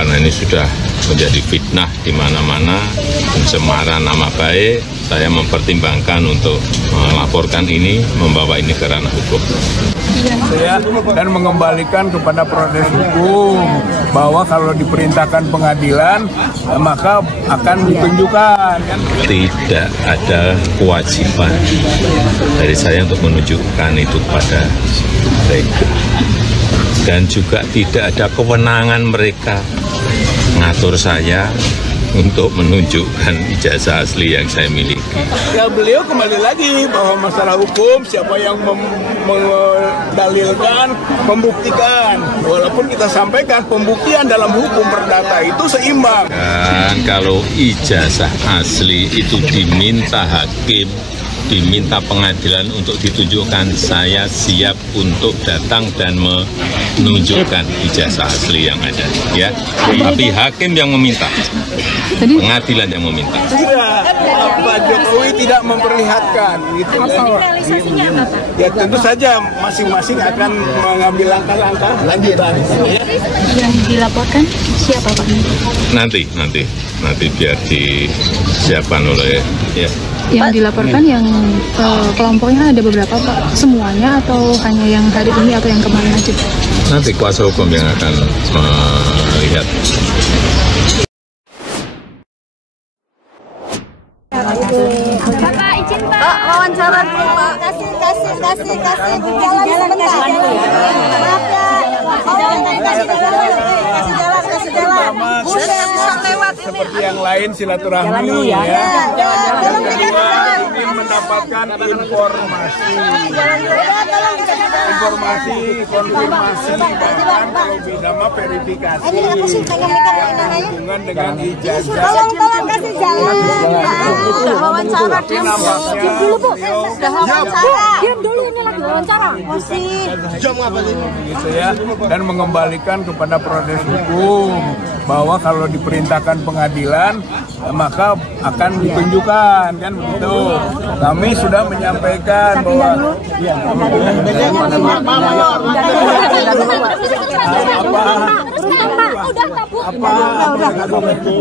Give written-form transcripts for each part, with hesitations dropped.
karena ini sudah menjadi fitnah di mana-mana, pencemaran nama baik, saya mempertimbangkan untuk melaporkan ini, membawa ini ke ranah hukum. Dan mengembalikan kepada proses hukum bahwa kalau diperintahkan pengadilan maka akan ditunjukkan. Tidak ada kewajiban dari saya untuk menunjukkan itu kepada mereka, dan juga tidak ada kewenangan mereka ngatur saya untuk menunjukkan ijazah asli yang saya miliki. Ya, beliau kembali lagi bahwa masalah hukum siapa yang mendalilkan, membuktikan. Walaupun kita sampaikan pembuktian dalam hukum perdata itu seimbang. Dan kalau ijazah asli itu diminta hakim, diminta pengadilan untuk ditunjukkan, saya siap untuk datang dan menunjukkan ijazah asli yang ada, ya. Tapi hakim yang meminta, pengadilan yang meminta. Tidak, Pak Jokowi tidak memperlihatkan, gitu kan. Ya tentu saja masing-masing akan mengambil langkah-langkah lanjutan. Yang dilaporkan siapa Pak? Nanti biar disiapkan oleh ya. Yang dilaporkan yang kelompoknya ada beberapa Pak, semuanya atau hanya yang hari ini atau yang kemarin aja? Nanti kuasa hukum yang akan melihat. Bapak izin Pak, wawancara dulu Pak. Kasih jalan sebentar. Maaf ya. Kasih jalan. Bisa lewat ini. Seperti yang lain silaturahmi ya. Ingin mendapatkan informasi, konfirmasi, bahkan kalau bisa mah verifikasi hubungan dengan ijazah. Tolong kasih jalan. Wawancara Tapi nampaknya Diam dulu, ini lagi wawancara. jam apa gitu ya, dan mengembalikan kepada proses hukum bahwa kalau diperintahkan pengadilan maka akan ditunjukkan, kan begitu. Kami sudah menyampaikan bahwa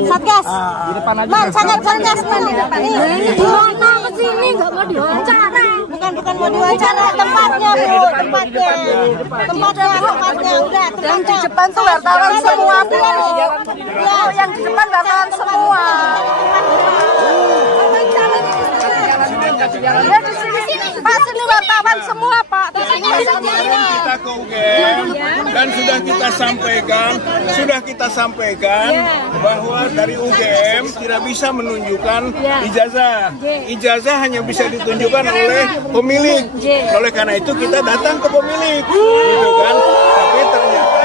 Satgas, sangat Satgas mana kesini nggak mau diwawancara. Bukan mau diwawancara, tempatnya Bu, tempatnya udah. Yang di depan tuh wartawan semua Bu. Yang di depan wartawan semua. Ya di sini Pak, sini wartawan semua Pak. kita ke UGM dan sudah kita sampaikan bahwa dari UGM tidak bisa menunjukkan ijazah. Ijazah hanya bisa ditunjukkan oleh pemilik. Oleh karena itu kita datang ke pemilik, gitu kan. Tapi ternyata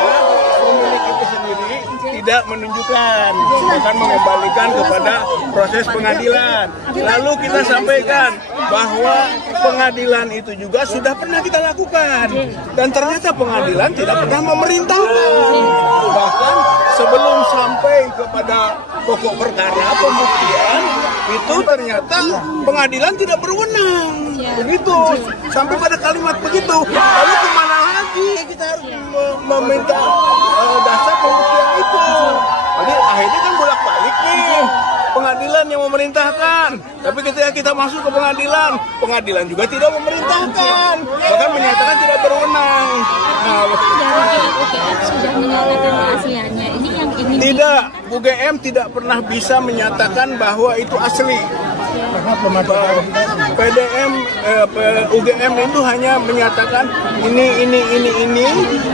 pemilik itu sendiri tidak menunjukkan, akan mengembalikan kepada proses pengadilan. Lalu kita sampaikan bahwa pengadilan itu juga sudah pernah kita lakukan, dan ternyata pengadilan tidak pernah memerintahkan. Bahkan sebelum sampai kepada pokok perkara pembuktian itu ternyata pengadilan tidak berwenang, begitu. Sampai pada kalimat begitu, lalu kemana lagi kita harus meminta dasar pembuktian itu? Jadi akhirnya kan bolak-balik nih, pengadilan yang memerintahkan. Tapi ketika kita masuk ke pengadilan juga tidak memerintahkan, bahkan menyatakan tidak berwenang. Sudah menyatakan keasliannya. Ini yang ingin Tidak, UGM tidak pernah bisa menyatakan bahwa itu asli. UGM itu hanya menyatakan ini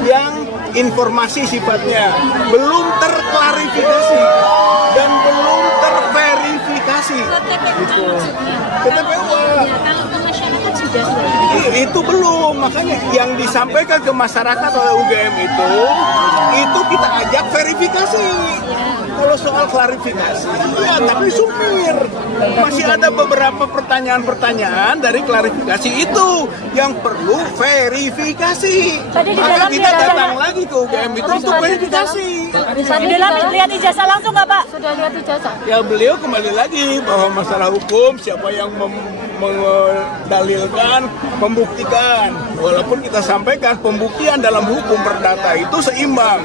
yang informasi sifatnya belum terklarifikasi dan belum terverifikasi. Gitu. kalau ke masyarakat sudah Itu belum, makanya yang disampaikan ke masyarakat oleh UGM itu kita ajak verifikasi. Kalau soal klarifikasi, ya tapi sumir. Masih ada beberapa pertanyaan-pertanyaan dari klarifikasi itu yang perlu verifikasi. Maka kita datang lagi ke UGM itu untuk verifikasi. Lihat ijazah langsung nggak Pak? sudah lihat ijazah. Ya beliau kembali lagi bahwa masalah hukum siapa yang mendalilkan, membuktikan. Walaupun kita sampaikan pembuktian dalam hukum perdata itu seimbang.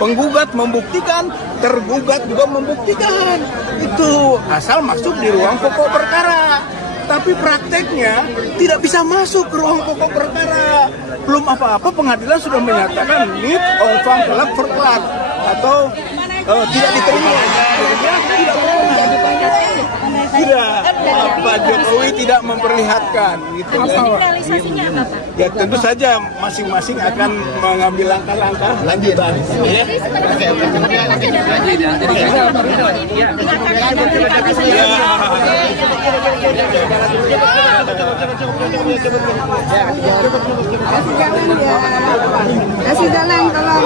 penggugat membuktikan, tergugat juga membuktikan. Itu asal masuk di ruang pokok perkara. Tapi prakteknya tidak bisa masuk ke ruang pokok perkara. Belum apa-apa pengadilan sudah menyatakan need onfang kelak verklak atau tidak diterima. Tidak pernah. Tidak, Pak Jokowi tidak memperlihatkan. Gitu. Realisasinya apa, Pak? Ya tentu saja masing-masing akan mengambil langkah-langkah lanjutan. Kasih jalan tolong.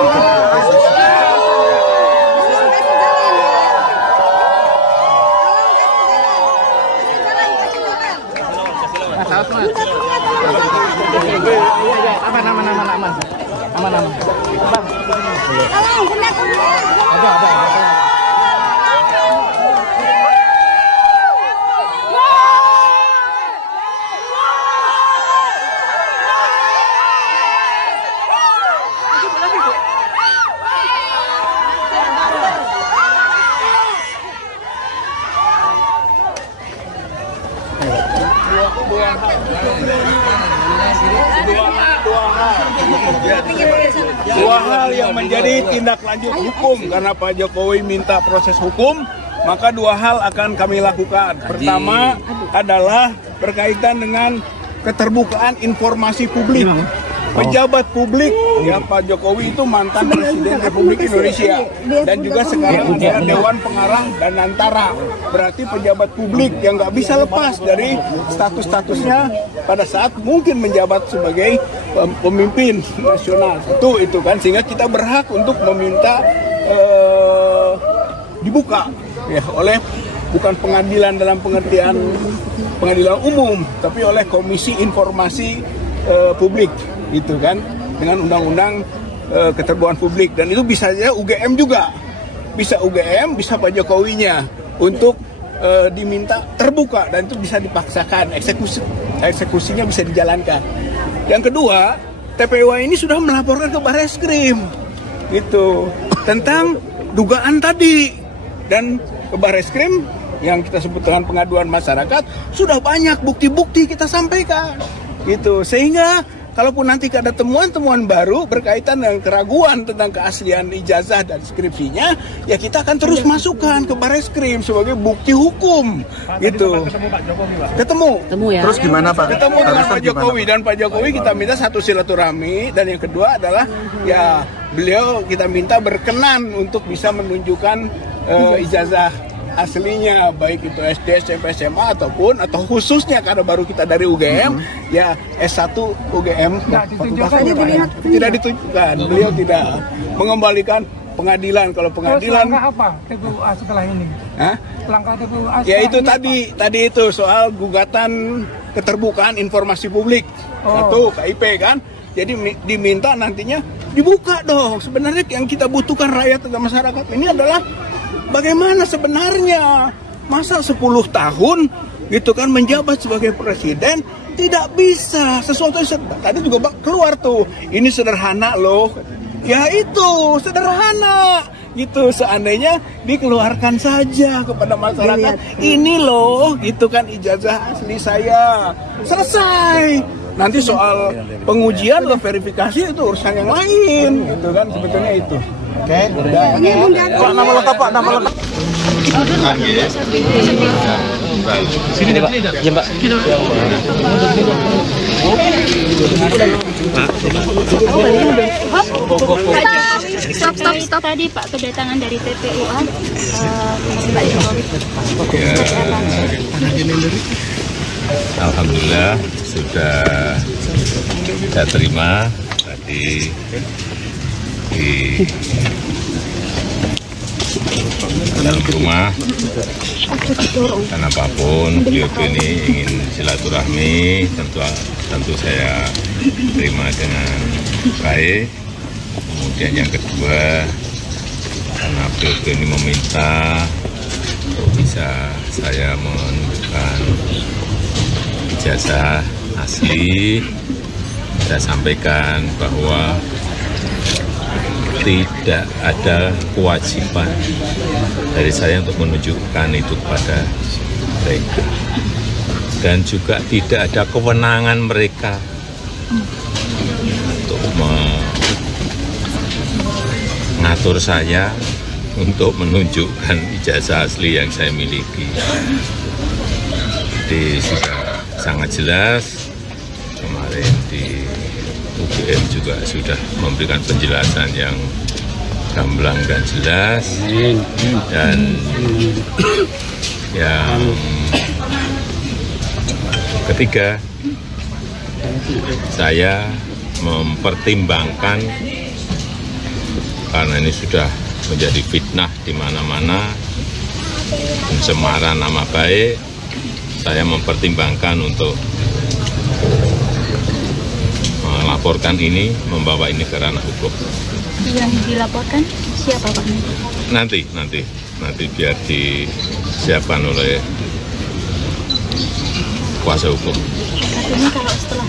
Aman. Tolong, benar. Ada. Dua hal yang menjadi tindak lanjut hukum karena Pak Jokowi minta proses hukum, maka dua hal akan kami lakukan. Pertama adalah berkaitan dengan keterbukaan informasi publik. Pejabat publik, ya Pak Jokowi itu mantan Presiden Republik Indonesia dan juga sekarang adalah Dewan Pengarah dan Antara. Berarti pejabat publik yang nggak bisa lepas dari status-statusnya pada saat mungkin menjabat sebagai pemimpin nasional. Itu kan sehingga kita berhak untuk meminta dibuka ya oleh bukan pengadilan dalam pengertian pengadilan umum, tapi oleh Komisi Informasi Publik. Itu kan dengan undang-undang keterbukaan publik, dan itu bisa saja UGM juga, bisa UGM, bisa Pak Jokowinya untuk diminta terbuka dan itu bisa dipaksakan, eksekusinya bisa dijalankan. Yang kedua, TPUA ini sudah melaporkan ke Barreskrim gitu tentang dugaan tadi, dan ke Barreskrim yang kita sebut dengan pengaduan masyarakat sudah banyak bukti-bukti kita sampaikan gitu, sehingga kalaupun nanti ada temuan-temuan baru berkaitan dengan keraguan tentang keaslian ijazah dan skripsinya, ya kita akan terus masukkan ke Barreskrim sebagai bukti hukum. Gitu. Ketemu ya. Terus gimana Pak? Ketemu dengan Pak Jokowi, dan Pak Jokowi kita minta satu silaturahmi, dan yang kedua adalah ya beliau kita minta berkenan untuk bisa menunjukkan ijazah aslinya, baik itu SD, SMP, SMA atau khususnya karena baru kita dari UGM, ya S1 UGM tidak ditunjukkan. Beliau tidak mengembalikan pengadilan. Kalau pengadilan langkah apa TPUA setelah ini? Langkah TPUA ya itu tadi itu soal gugatan keterbukaan informasi publik satu KIP kan. Jadi diminta nantinya dibuka dong. Sebenarnya yang kita butuhkan rakyat dan masyarakat ini adalah bagaimana sebenarnya masa 10 tahun gitu kan menjabat sebagai presiden tidak bisa sesuatu tadi juga keluar tuh, ini sederhana loh, ya itu sederhana gitu, seandainya dikeluarkan saja kepada masyarakat ini loh gitu kan ijazah asli saya, selesai. Nanti soal pengujian atau verifikasi itu urusan yang lain gitu kan, sebetulnya itu. Oke. Pak, nama lengkap Pak, nama lengkap. Sini Pak. Ya Mbak. Stop tadi Pak, kedatangan dari TPUA Pak Jokowi. Alhamdulillah sudah saya terima tadi di dalam rumah, dan apapun beliau ini ingin silaturahmi tentu saya terima dengan baik. Kemudian yang kedua, karena beliau ini meminta untuk bisa saya menunjukkan ijazah asli, saya sampaikan bahwa tidak ada kewajiban dari saya untuk menunjukkan itu kepada mereka, dan juga tidak ada kewenangan mereka untuk mengatur saya untuk menunjukkan ijazah asli yang saya miliki. Jadi sudah sangat jelas, kemarin di UGM juga sudah memberikan penjelasan yang gamblang dan jelas, dan yang ketiga, saya mempertimbangkan karena ini sudah menjadi fitnah di mana-mana, pencemaran nama baik, saya mempertimbangkan untuk melaporkan ini, membawa ini ke ranah hukum. Yang dilaporkan siapa Pak? Nanti biar disiapkan oleh kuasa hukum. Artinya kalau setelah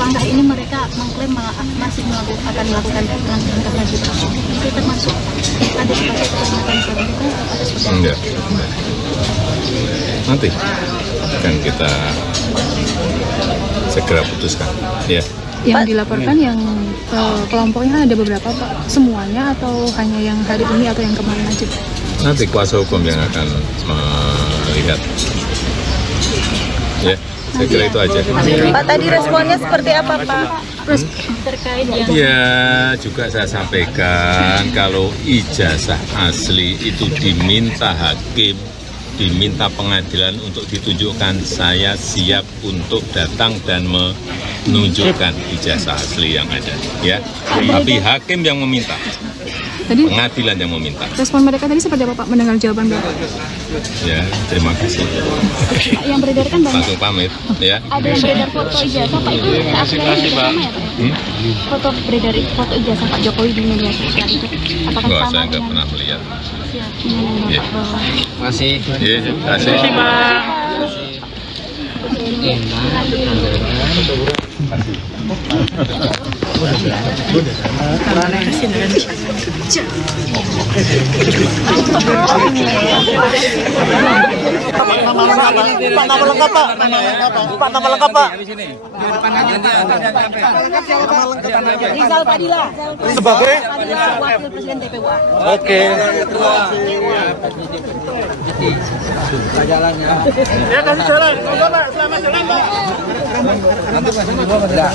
langkah ini mereka mengklaim masih akan melakukan langkah lanjut, itu termasuk antisipasi keselamatan terbuka atau seperti apa? Enggak. Nanti akan kita segera putuskan. Ya. Yang dilaporkan yang kelompoknya ada beberapa Pak? Semuanya atau hanya yang hari ini atau yang kemarin aja? Nanti kuasa hukum yang akan melihat. Ya, saya kira itu aja. Pak, tadi responnya seperti apa Pak? Terkait yang... Ya, juga saya sampaikan kalau ijazah asli itu diminta hakim, diminta pengadilan untuk ditunjukkan, saya siap untuk datang dan menunjukkan ijazah asli yang ada. Ya, tapi hakim yang meminta. Tadi pengadilan yang meminta. Respon mereka tadi seperti apa Pak mendengar jawaban Bapak? Ya, terima kasih. Yang beredar kan banyak. Langsung pamit, ya. Ada yang beredar foto ijazah Pak, itu aslinya sama ya Pak? Foto beredar foto ijazah Pak Jokowi di media sosial itu, apakah Enggak, sama saya nggak dengan pernah melihat. Ya. Masih. Ya, terima kasih. Pak, nama lengkap Pak. Pak, nama lengkap Pak. Rizal Fadila. Sebagai Wakil Presiden TPUA. Oke. Ya, kasih jalan. Selamat jalan Pak. Nanti masih di bawah enggak?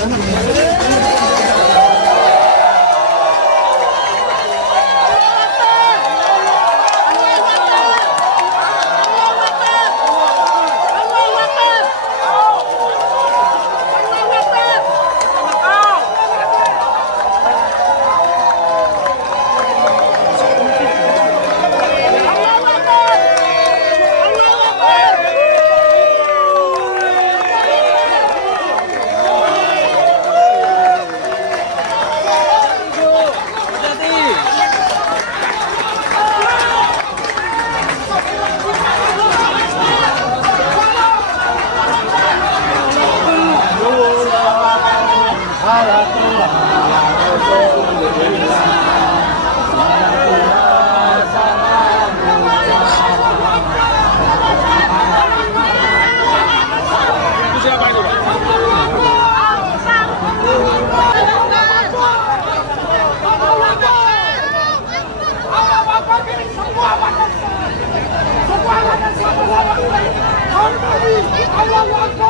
Allah